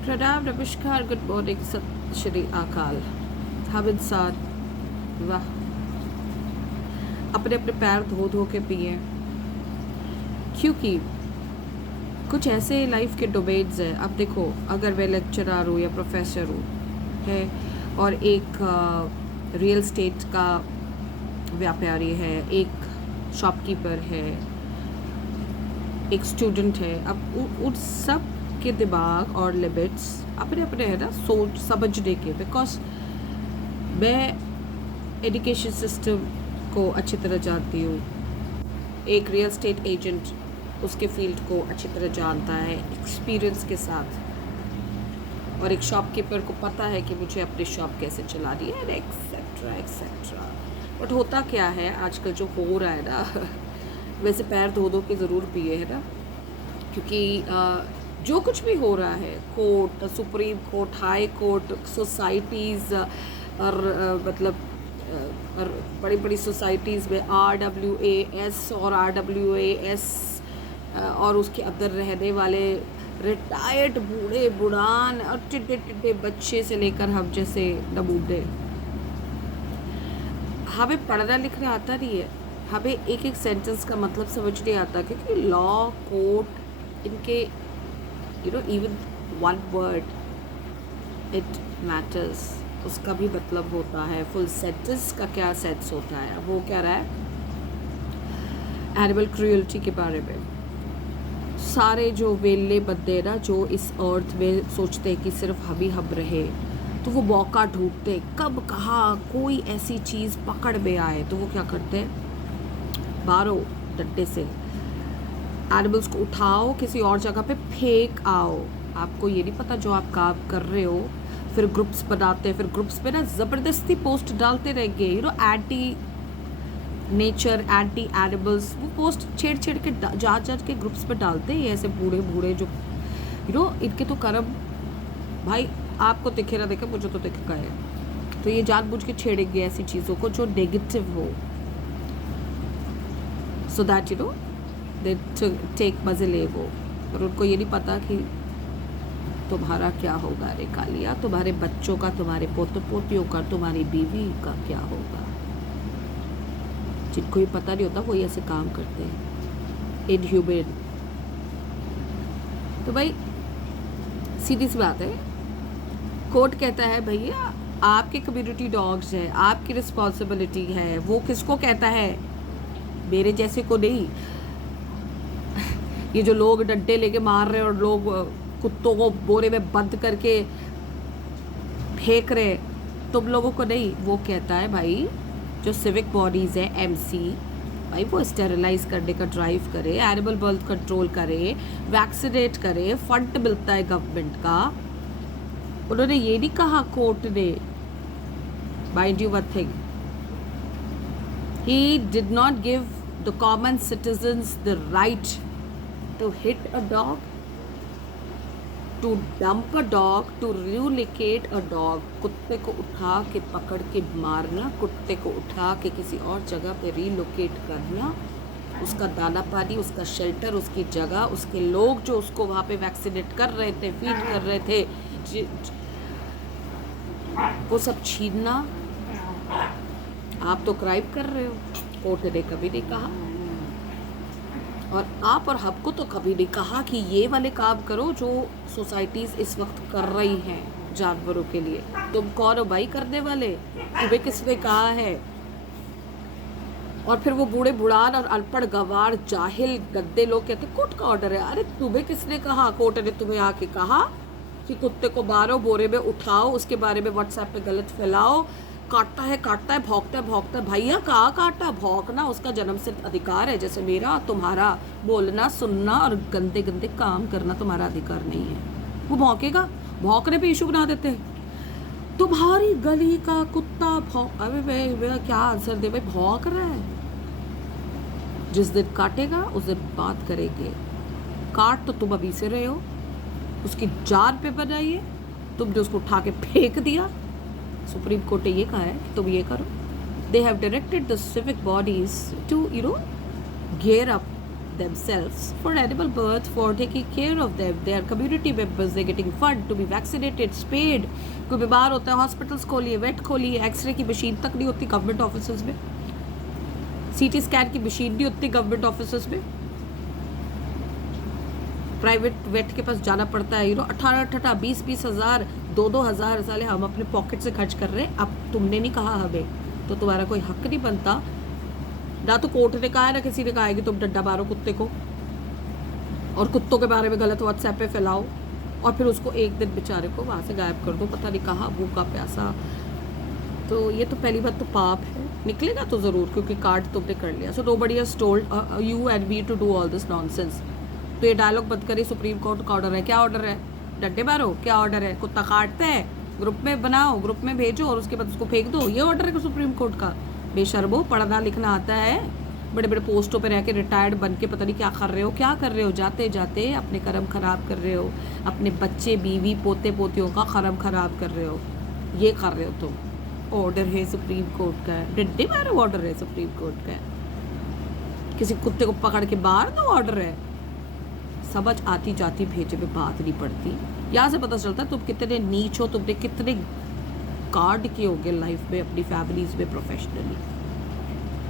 प्रणाम, नमस्कार, good morning, सत श्री अकाल। हम इंसान वाह अपने अपने पैर धो धो के पिए, क्योंकि कुछ ऐसे लाइफ के डोमेन्स हैं। अब देखो, अगर मैं लेक्चरर हूँ या प्रोफेसर हूँ है, और एक रियल स्टेट का व्यापारी है, एक शॉपकीपर है, एक स्टूडेंट है। अब उन सब के दिमाग और लिमिट्स अपने अपने है ना, सोच समझने के। बिकॉज मैं एजुकेशन सिस्टम को अच्छी तरह जानती हूँ, एक रियल एस्टेट एजेंट उसके फील्ड को अच्छी तरह जानता है एक्सपीरियंस के साथ, और एक शॉपकीपर को पता है कि मुझे अपनी शॉप कैसे चलानी है, एक्सेट्रा एक्सेट्रा। बट होता क्या है आजकल जो हो रहा है ना वैसे पैर धो धो के ज़रूर पिए है ना, क्योंकि जो कुछ भी हो रहा है, court, supreme court, high court, societies, और मतलब और बड़ी बड़ी सोसाइटीज़ में RWAS और RWAS, और उसके अंदर रहने वाले रिटायर्ड बूढ़े बुढ़ान और टिड्डे टिड्डे बच्चे से लेकर हम जैसे नमूने, हमें पढ़ना लिखना आता नहीं है, हमें एक एक सेंटेंस का मतलब समझ नहीं आता, क्योंकि लॉ, कोर्ट, इनके even one word it matters, उसका भी मतलब होता है। फुल सेंटेंस का क्या सेंस होता है? वो क्या रहा है एनिमल क्रूएल्टी के बारे में। सारे जो वेले बंदे ना, जो इस अर्थ में सोचते हैं कि सिर्फ हम ही हम रहे, तो वो मौका ढूंढते, कब कहाँ कोई ऐसी चीज़ पकड़ में आए तो वो क्या करते हैं, मारो डंडे से, एनिमल्स को उठाओ, किसी और जगह पे फेंक आओ। आपको ये नहीं पता जो आप काम कर रहे हो। फिर ग्रुप्स बनाते हैं, फिर ग्रुप्स पे ना ज़बरदस्ती पोस्ट डालते रहेंगे, एंटी नेचर, एंटी एनिमल्स, वो पोस्ट छेड़ छेड़ के जा के ग्रुप्स पे डालते हैं। ऐसे बूढ़े बूढ़े जो इनके तो कर्म भाई, आपको दिखे ना दिखे, मुझे तो दिख गए। तो ये जानबूझ के छेड़ेंगे ऐसी चीज़ों को जो नेगेटिव हो, सो दैट दे टेक मज़े ले वो। और उनको ये नहीं पता कि तुम्हारा क्या होगा रे कालिया, तुम्हारे बच्चों का, तुम्हारे पोते पोतियों का, तुम्हारी बीवी का क्या होगा। जिनको ये पता नहीं होता वो ये ऐसे काम करते हैं, इनह्यूमन। तो भाई सीधी सी बात है, कोर्ट कहता है भैया आपके कम्युनिटी डॉग्स हैं, आपकी रिस्पॉन्सिबिलिटी है। वो किसको कहता है? मेरे जैसे को नहीं। ये जो लोग डंडे लेके मार रहे हैं और लोग कुत्तों को बोरे में बंद करके फेंक रहे, तुम लोगों को नहीं। वो कहता है भाई जो सिविक बॉडीज़ है, MC, भाई वो स्टेरिलाइज करने का ड्राइव करे, एनिमल बर्थ कंट्रोल करे, वैक्सीनेट करे, फंड मिलता है गवर्नमेंट का। उन्होंने ये नहीं कहा कोर्ट ने, mind you one thing, he did not give the common citizens the right to hit a dog, to dump a dog, to relocate a dog। कुत्ते को उठा के पकड़ के मारना, कुत्ते को उठा के किसी और जगह पे रिलोकेट करना, उसका दाना पानी, उसका शेल्टर, उसकी जगह, उसके लोग जो उसको वहाँ पे वैक्सीनेट कर रहे थे, फीड कर रहे थे, वो सब छीनना, आप तो क्राइम कर रहे हो। कोर्ट ने कभी नहीं कहा, और आप और हमको तो कभी नहीं कहा कि ये वाले काम करो जो सोसाइटीज़ इस वक्त कर रही हैं जानवरों के लिए। तुम कौन हो भाई करने वाले? तुम्हें किसने कहा है? और फिर वो बूढ़े बुढ़ान और अनपढ़ गवार जाहिल गद्दे लोग कहते कोर्ट का ऑर्डर है। अरे तुम्हें किसने कहा? कोर्ट ने तुम्हें आके कहा कि कुत्ते को मारो, बोरे में उठाओ, उसके बारे में व्हाट्सएप पे गलत फैलाओ, काटता है, भौंकता है। भैया कहाँ काटा? भौंकना उसका जन्मसिद्ध अधिकार है, जैसे मेरा तुम्हारा बोलना, सुनना और गंदे गंदे काम करना तुम्हारा अधिकार नहीं है। वो भौंकेगा, भौंकने पे इशू बना देते हैं। तुम्हारी गली का कुत्ता भौंक, अबे मैं क्या आंसर दे भाई? भौंक रहा है। जिस दिन काटेगा उस दिन बात करेंगे। काट तो तुम अभी से रहे हो, उसकी जान पे बनाइए, तुमने उसको उठा के फेंक दिया। सुप्रीम कोर्ट ने ये कहा है कि तुम ये करो। They have directed the civic bodies to gear up themselves for animal birth, for taking care of them. They are community members. They're getting fund to be vaccinated, spayed. कोई बीमार होता है, हॉस्पिटल्स खोलिए, वेट खोलिए, x ray की machine तक नहीं होती गवर्नमेंट ऑफिस में, सीटी स्कैन की मशीन नहीं होती गवर्नमेंट ऑफिस में, प्राइवेट वेट के पास जाना पड़ता है. 18 20 हज़ार 2 हज़ार साले हम अपने पॉकेट से खर्च कर रहे हैं. अब तुमने नहीं कहा हमें, तो तुम्हारा कोई हक नहीं बनता. ना तो कोर्ट ने कहा है ना किसी ने कहा है कि तुम डंडा मारो कुत्ते को और कुत्तों के बारे में गलत व्हाट्सएप पे फैलाओ और फिर उसको एक दिन बेचारे को वहाँ से गायब कर दो, पता नहीं कहाँ भूखा प्यासा. तो ये तो पहली बात तो पाप है, निकलेगा तो ज़रूर क्योंकि कार्ड तुमने कर लिया. So nobody has told you and me to do all this nonsense. तो ये डायलॉग बंद करिए. सुप्रीम कोर्ट का ऑर्डर है. क्या ऑर्डर है? डंडे मारो. क्या ऑर्डर है? कुत्ता काटते हैं, ग्रुप में बनाओ, ग्रुप में भेजो और उसके बाद उसको फेंक दो. ये ऑर्डर है सुप्रीम कोर्ट का. बेशर्मो, पढ़ना लिखना आता है, बड़े बड़े पोस्टों पे रह के रिटायर्ड बन के पता नहीं क्या कर रहे हो, क्या कर रहे हो. जाते जाते अपने कर्म खराब कर रहे हो, अपने बच्चे बीवी पोते पोतियों का कर्म खराब कर रहे हो. ये कर रहे हो तुम. ऑर्डर है सुप्रीम कोर्ट का, डंडे मारो ऑर्डर है सुप्रीम कोर्ट का. किसी कुत्ते को पकड़ के मार दो ऑर्डर है. समझ आती जाती भेजे में बात नहीं पड़ती. यहाँ से पता चलता तुम कितने नीच हो, तुमने कितने कार्ड किए होंगे लाइफ में, अपनी फैमिलीज में, प्रोफेशनली.